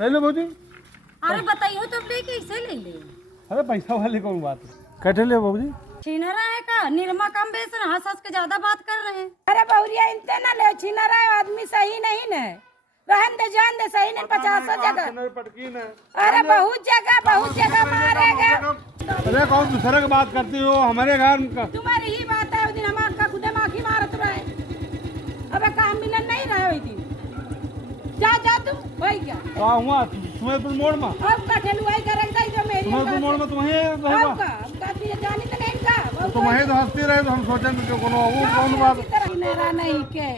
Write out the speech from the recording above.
ले लो भौजी। अरे बताइए तो ले कैसे ले ले। अरे पैसा वाली कौन बात है, कैसे ले भौजी? छीना रहा है का निरमा कम बेसन हंस हंस के ज्यादा बात कर रहे हैं। अरे बहुरिया इनते ना ले, छीना रहा है आदमी सही नहीं न, रहन दे जान दे, सही नहीं 50 जगह। पटकी न। अरे बहुत जगह मारेगा। अरे कौन दूसरे की बात करती हो, हमारे घर का तुम्हारी ही बात है, उस दिन हमारे का खुदे माखी मारत रहे। अबे काम मिलन नहीं रहे वही दिन। जा तुम वही क्या हुआ सुमेरपुर मोड़ में, अब का ठेलुआई करे दई जो मेरी सुमेरपुर मोड़ में तुम्हें अब का चीज जानी तो नहीं का तो वहीं तो हंसती रहे, तो हम सोचे कि कोनो कौन बात नहीं के